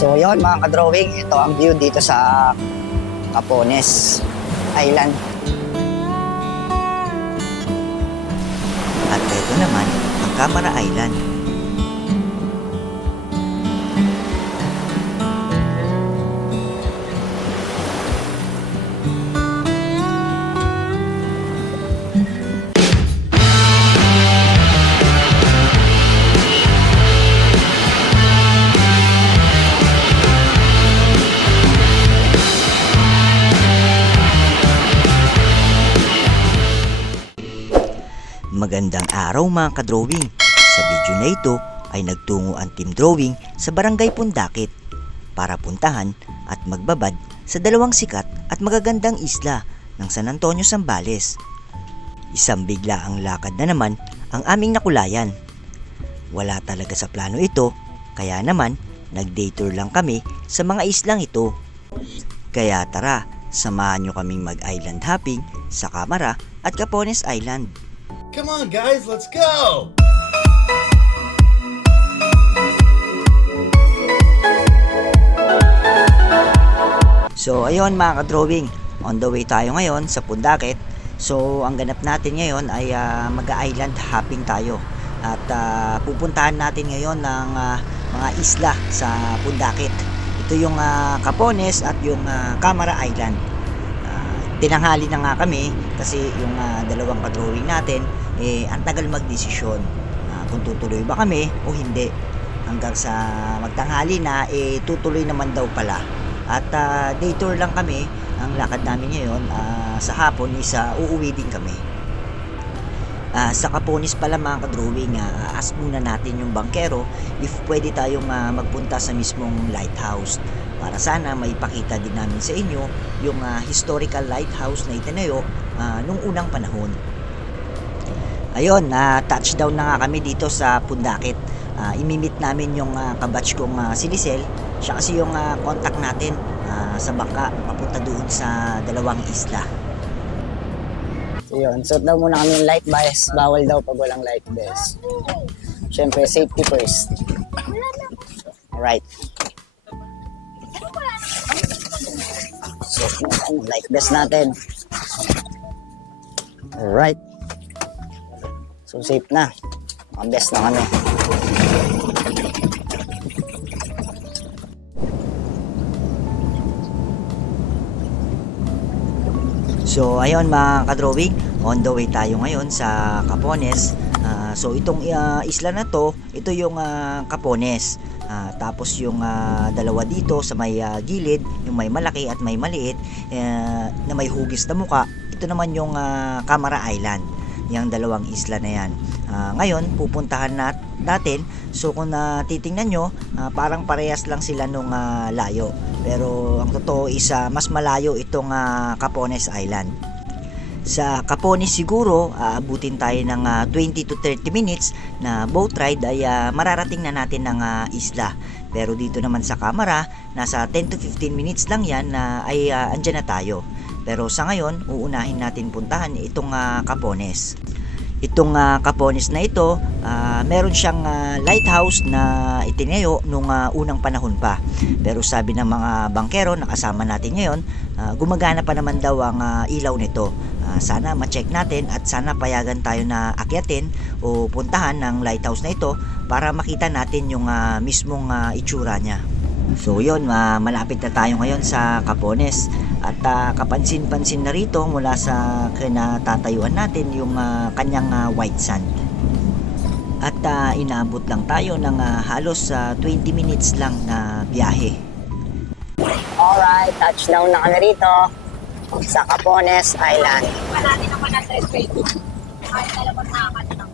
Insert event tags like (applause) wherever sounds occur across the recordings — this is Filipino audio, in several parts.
So yon mga ka-drawing, ito ang view dito sa Capones Island. At ito naman ang Camara Island. Magandang araw mga kadrawing. Sa video na ito ay nagtungo ang team drawing sa Barangay Pundakit para puntahan at magbabad sa dalawang sikat at magagandang isla ng San Antonio Zambales. Isang bigla ang lakad na naman ang aming nakulayan. Wala talaga sa plano ito, kaya naman nag-day tour lang kami sa mga islang ito. Kaya tara, samahan nyo kaming mag-island hopping sa Camara at Capones Island. Come on, guys, let's go! So ayun mga ka-drawing, on the way tayo ngayon sa Pundakit. So ang ganap natin ngayon ay ah, mag-island hopping tayo. At ah, pupuntahan natin ngayon ng ah, mga isla sa Pundakit. Ito yung ah, Capones at yung ah, Camara Island. Tinanghali na nga kami kasi yung ah, dalawang ka-drawing natin eh ang tagal magdesisyon ah, kung tutuloy ba kami o hindi. Hanggang sa magtanghali na eh tutuloy naman daw pala. At ah, day tour lang kami. Ang lakad namin ngayon ah, sa hapon is ah, uuwi din kami. Ah, sa Capones pala mga ka-drawing, ah, ask muna natin yung bankero if pwede tayong ah, magpunta sa mismong lighthouse para sana maipakita din namin sa inyo yung ah, historical lighthouse na itinayo ah, nung unang panahon. Ayun, na touchdown na nga kami dito sa Pundakit. Ah, imimit namin yung uh, kabatch kong ah, si Lisel. Siya kasi yung ah, contact natin ah, sa bangka papunta doon sa dalawang isla. So yun, suot daw muna kami ng life vest. Bawal daw pag walang life vest. Siyempre, safety first. Alright. Ang life vest natin. Alright. So safe na. Mga best na kami. So ayun mga ka-drawing, on the way tayo ngayon sa Capones. Ah, so itong ah, isla na to, ito yung ah, Capones. Ah, tapos yung ah, dalawa dito sa may ah, gilid, yung may malaki at may maliit eh, na may hugis na muka. Ito naman yung ah, Camara Island, yung dalawang isla na yan. Ah, ngayon pupuntahan nat natin. So kung na titingnan nyo, ah, parang parehas lang sila nung ah, layo. Pero ang totoo is ah, mas malayo itong ah, Capones Island. Sa Capones siguro, aabutin tayo ng ah, 20 to 30 minutes na boat ride ay ah, mararating na natin ng ah, isla. Pero dito naman sa Camara, nasa 10 to 15 minutes lang yan na ay ah, andyan na tayo. Pero sa ngayon, uunahin natin puntahan itong ah, Capones. Itong ah, Capones na ito, ah, meron siyang ah, lighthouse na itinayo nung ah, unang panahon pa. Pero sabi ng mga bankero na kasama natin ngayon, ah, gumagana pa naman daw ang ah, ilaw nito. Ah, sana ma-check natin at sana payagan tayo na akyatin o puntahan ng lighthouse na ito para makita natin yung ah, mismong ah, itsura niya. So yun, ma- malapit na tayo ngayon sa Capones at ah, kapansin-pansin na rito mula sa kinatatayuan natin yung ah, kanyang ah, white sand. At ah, inaabot lang tayo ng ah, halos ah, 20 minutes lang na biyahe. Alright, touchdown na kami rito sa Capones Island. Malati naman ang 320. Ay, dalawang naman lang.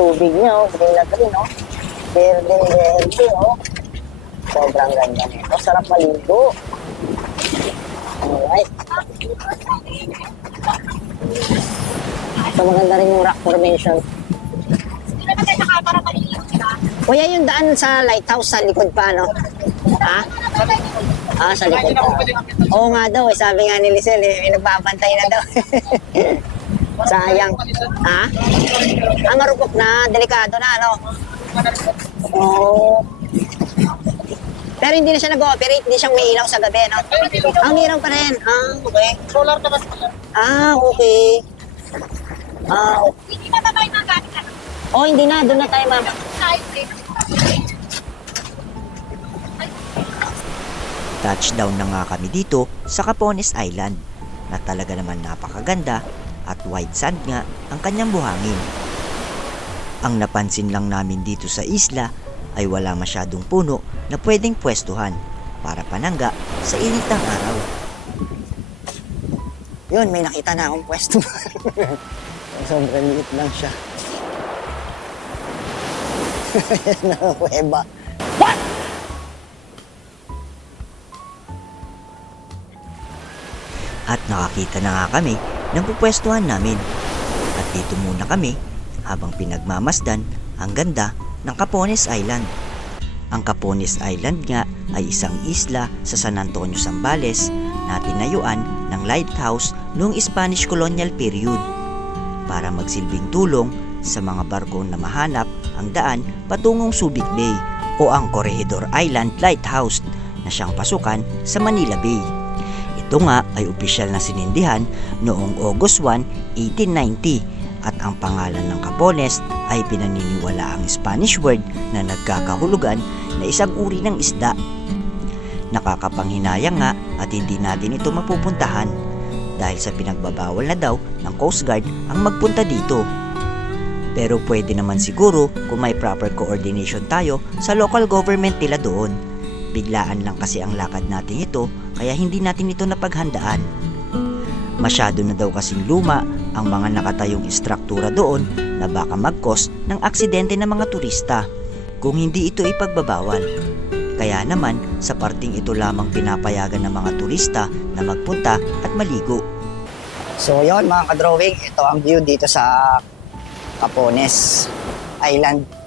Tubig niya, oh. Green na green, oh. Verde, verde, oh. Sobrang ganda nito. Sarap maligo. Alright. So maganda rin yung rock formation. Kuya, yung daan sa lighthouse sa likod pa, no? Ha? Ah, sa likod pa. Oo nga daw, eh, sabi nga ni Lisel, eh, nagbabantay na daw. (laughs) Sayang. Ha? Ah, marupok na. Delikado na, ano? Oo. Pero hindi na siya nag-ooperate. Hindi siya may ilaw sa gabi, no? Ang ilaw pa rin. Ah, okay. Solar naman. Ah, okay. Ah, okay. Hindi na ba kayo nagamit na? Oh, hindi na. Doon na tayo, ma'am. Eh. Touchdown na nga kami dito sa Capones Island na talaga naman napakaganda at white sand nga ang kanyang buhangin. Ang napansin lang namin dito sa isla ay wala masyadong puno na pwedeng pwestuhan para panangga sa init ng araw. Yun, may nakita na akong pwesto. (laughs) Sobrang liit lang siya. (laughs) Nakuweba. At nakakita na nga kami ng pupwestuhan namin. At dito muna kami habang pinagmamasdan ang ganda ng Capones Island. Ang Capones Island nga ay isang isla sa San Antonio, Zambales na tinayuan ng lighthouse noong Spanish colonial period para magsilbing tulong sa mga barkong na mahanap ang daan patungong Subic Bay o ang Corregidor Island Lighthouse na siyang pasukan sa Manila Bay. Ito nga ay opisyal na sinindihan noong August 1, 1890 at ang pangalan ng Capones ay pinaniniwala ang Spanish word na nagkakahulugan na isang uri ng isda. Nakakapanghinayang nga at hindi natin ito mapupuntahan dahil sa pinagbabawal na daw ng Coast Guard ang magpunta dito. Pero pwede naman siguro kung may proper coordination tayo sa local government nila doon. Biglaan lang kasi ang lakad natin ito kaya hindi natin ito napaghandaan. Masyado na daw kasing luma ang mga nakatayong istruktura doon na baka mag-cause ng aksidente ng mga turista kung hindi ito ipagbabawal. Kaya naman sa parting ito lamang pinapayagan ng mga turista na magpunta at maligo. So yon mga ka-drawing, ito ang view dito sa Capones Island.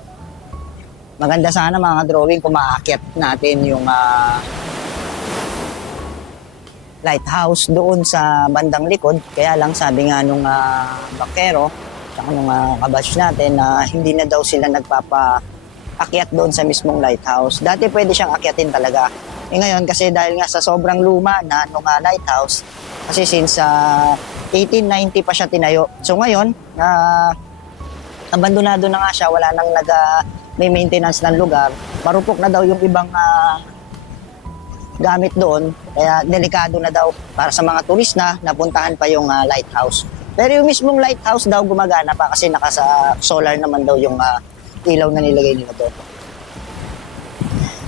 Maganda sana mga ka-drawing kung maakyat natin yung ah, lighthouse doon sa bandang likod. Kaya lang sabi nga nung uh, bakero, tsaka nung uh, kabatch natin na hindi na daw sila nagpapaakyat doon sa mismong lighthouse. Dati pwede siyang akyatin talaga. Eh ngayon kasi dahil nga sa sobrang luma na nung ah, lighthouse, kasi since ah, 1890 pa siya tinayo. So ngayon, na abandonado na nga siya, wala nang nag ah, may maintenance ng lugar. Marupok na daw yung ibang ah, gamit doon. Kaya delikado na daw para sa mga turista napuntahan pa yung ah, lighthouse. Pero yung mismong lighthouse daw gumagana pa kasi naka sa solar naman daw yung ah, ilaw na nilagay nila doon.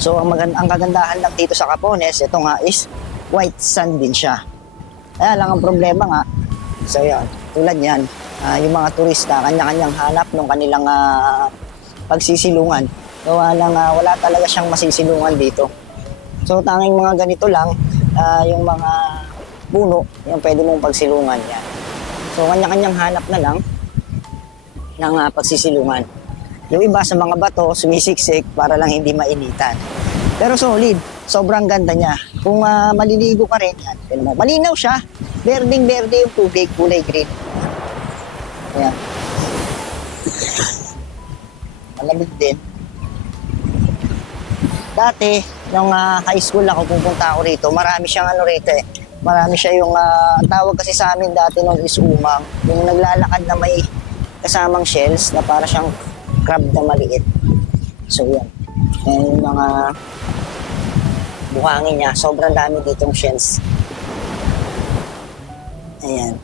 So ang, magan- ang kagandahan lang dito sa Capones, ito nga is white sand din siya. Kaya lang ang problema nga, so yan, tulad yan, ah, yung mga turista, kanya-kanyang hanap ng kanilang ah, pagsisilungan. Gawa lang, ah, wala talaga siyang masisilungan dito. So tanging mga ganito lang, ah, yung mga puno, yung pwede mong pagsilungan yan. So kanya-kanyang hanap na lang ng ah, pagsisilungan. Yung iba sa mga bato, sumisiksik para lang hindi mainitan. Pero solid, sobrang ganda niya. Kung ah, maliligo ka rin, yan, mo. malinaw siya. Berding-berde yung tubig, kulay green. Ayan. Malamig din. Dati, nung ah, high school ako, pupunta ako rito, marami siyang ano rito eh. Marami siya yung, ang tawag kasi sa amin dati nung is umang. Yung naglalakad na may kasamang shells na para siyang crab na maliit. So yan. Yan yung mga buhangin niya. Sobrang dami ditong shells. Ayan.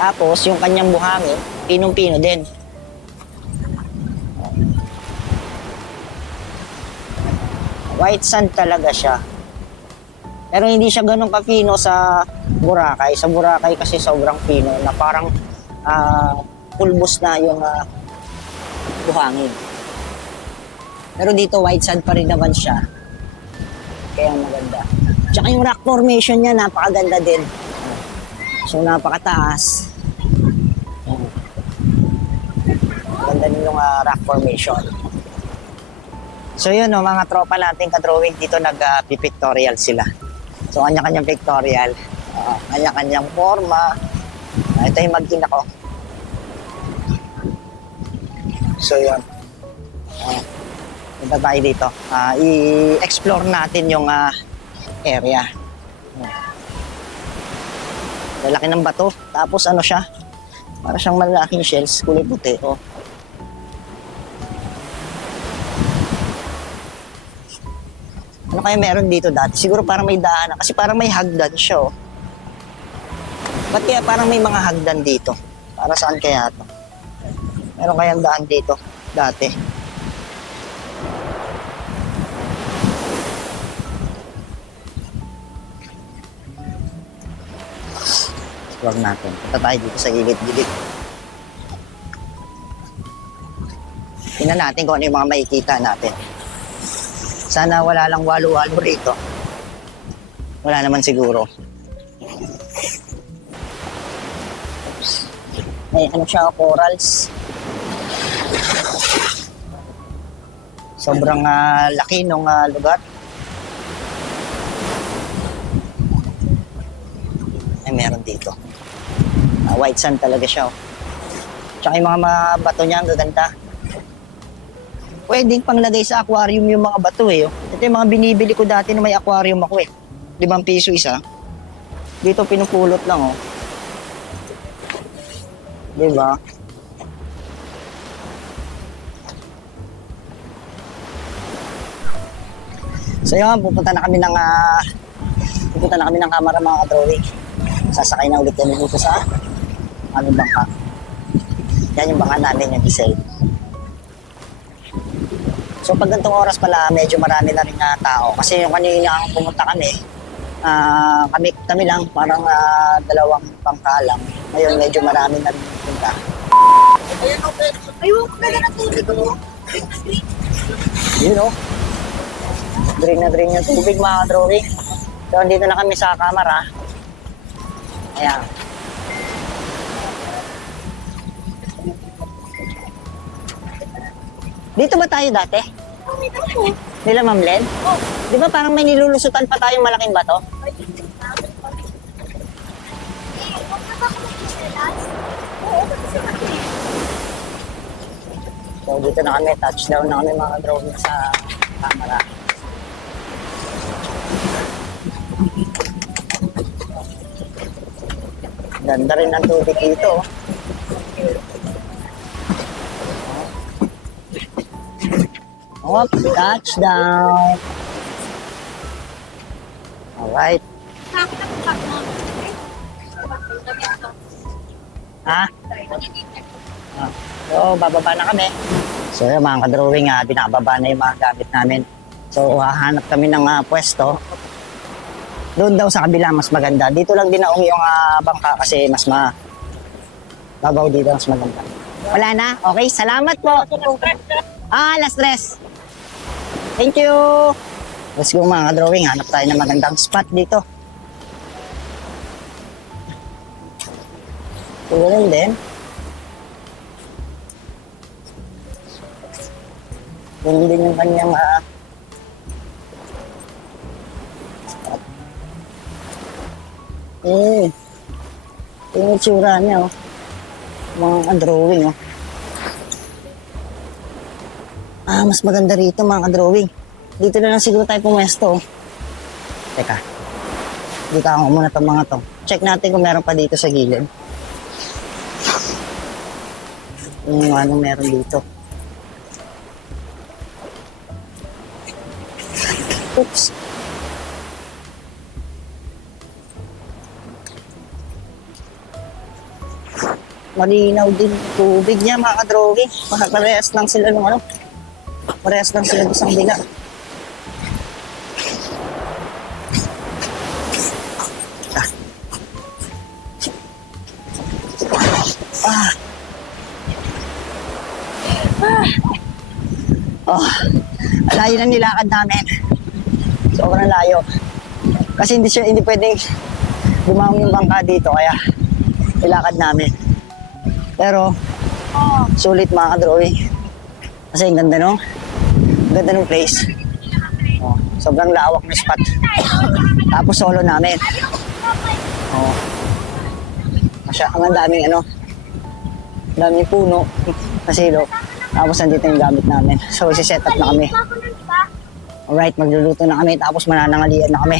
Tapos, yung kanyang buhangin, pinong-pino din. White sand talaga siya. Pero hindi siya ganun kapino sa Boracay. Sa Boracay kasi sobrang pino na parang ah, pulbos na yung ah, buhangin. Pero dito white sand pa rin naman siya. Kaya maganda. Tsaka yung rock formation niya napakaganda din. So napakataas. Ganda din yung ah, rock formation. So yun no, mga tropa natin ka-drawing dito nag-pictorial sila. So kanya-kanyang pictorial. Oo. kanya-kanyang forma. Ah, ito yung mag-ina ko. So, yun. Ah, punta tayo dito. Ah, i-explore natin yung ah, area. Lalaki ng bato. Tapos ano siya? Para siyang malaking shells, kulay puti. Oh. Ano kaya meron dito dati? Siguro parang may daanan. Kasi parang may hagdan siya. Oh. Ba't kaya parang may mga hagdan dito? Para saan kaya to? Meron kayang daan dito dati? Huwag natin. Punta tayo dito sa gilid-gilid. Tingnan natin kung ano yung mga makikita natin. Sana wala lang walo-walo rito. Wala naman siguro. Oops. May ano siya, corals. Sobrang ah, laki ng lugar. Ay, meron dito. Ah, white sand talaga siya. Oh. Tsaka yung mga, mga bato niya, ang gaganda. Pwedeng panglagay sa aquarium yung mga bato eh. Ito yung mga binibili ko dati na may aquarium ako eh. Limang piso isa. Dito pinupulot lang oh. Diba? So yun, pupunta na kami ng ah, pupunta na kami ng kamera mga drawing. Sasakay na ulit kami dito sa aming bangka. Yan yung bangka namin, yung diesel. So pag ganitong oras pala, medyo marami na rin na tao. Kasi yung kanina pumunta kami, ah, kami, kami lang, parang ah, dalawang bangka lang. Ngayon medyo marami na rin punta. Ayun, pwede na tubig mo. Yun o. Drain na drain yung tubig mga drawing. So dito na kami sa kamera. Ayan. Dito ba tayo dati? Nila Ma'am Len? Di ba parang may nilulusutan pa tayong malaking bato? So dito na kami, touchdown na kami mga drone sa camera. Ganda rin ang tubig dito. Oh, touchdown! Alright. Ha? Ah. So, bababa na kami. So, yung mga kadrawing, uh, binababa na yung mga gamit namin. So, hahanap kami ng ah, pwesto. Doon daw sa kabila, mas maganda. Dito lang dinaong yung ah, bangka kasi mas ma... Babaw dito, mas maganda. Wala na? Okay, salamat po. Ah, last dress. Thank you. Let's go mga drawing. Hanap tayo ng magandang spot dito. So, ganun din. Ganun din yung kanyang ah, Eh, yung itsura niya, oh. Mga drawing, oh. Ah, mas maganda rito, mga drawing. Dito na lang siguro tayo pumwesto. Teka. Dito ako muna itong mga to. Check natin kung meron pa dito sa gilid. Yung ano meron dito. Oops. malinaw din tubig niya mga kadrawing. Parehas lang sila ng ano. Parehas lang sila isang bila. Ah. Ah. Ah. Oh, layo na nilakad namin. Sobrang layo. Kasi hindi siya hindi pwedeng dumamong yung bangka dito kaya nilakad namin. Pero, sulit mga ka-drawing. Kasi ang ganda no? Ganda ng place. Oh, sobrang lawak ng spot. Tapos solo namin. Oo. Masya, ang daming ano, daming puno, nasilo. Tapos nandito yung gamit namin. So, isi-set up na kami. Alright, magluluto na kami. Tapos mananangalian na kami.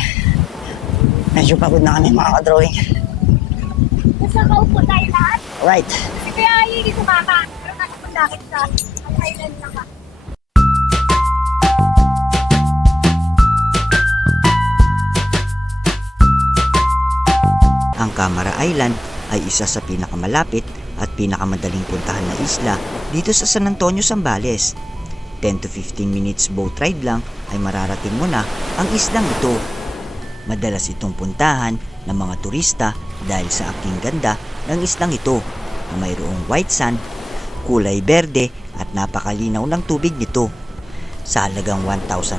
Medyo pagod na kami mga ka-drawing. Nasa kaupo tayo lahat. Alright. Kuya Ayili sumama. Pero nakapundakit sa island na ka. Camara Island ay isa sa pinakamalapit at pinakamadaling puntahan na isla dito sa San Antonio, Zambales. 10 to 15 minutes boat ride lang ay mararating mo na ang islang ito. Madalas itong puntahan ng mga turista dahil sa aking ganda ng islang ito na mayroong white sand, kulay berde at napakalinaw ng tubig nito. Sa halagang 1,500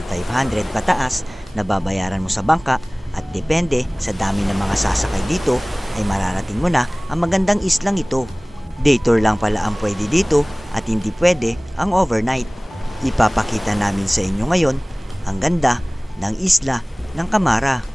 pataas na babayaran mo sa bangka at depende sa dami ng mga sasakay dito ay mararating mo na ang magandang islang ito. Day tour lang pala ang pwede dito at hindi pwede ang overnight. Ipapakita namin sa inyo ngayon ang ganda ng isla ng Kamara.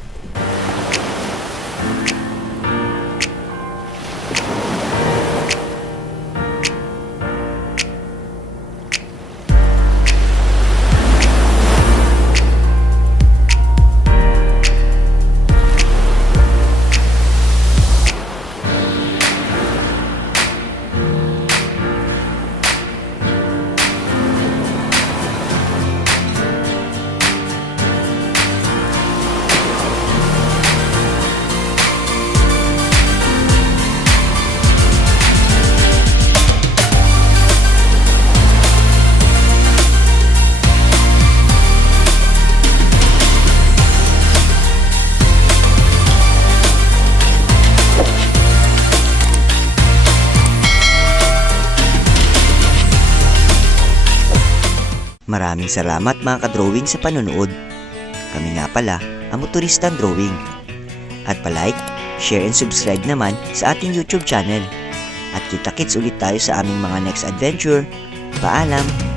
Maraming salamat mga ka-drawing sa panonood. Kami nga pala ang drawing. At palike, share and subscribe naman sa ating YouTube channel. At kita-kits ulit tayo sa aming mga next adventure. Paalam!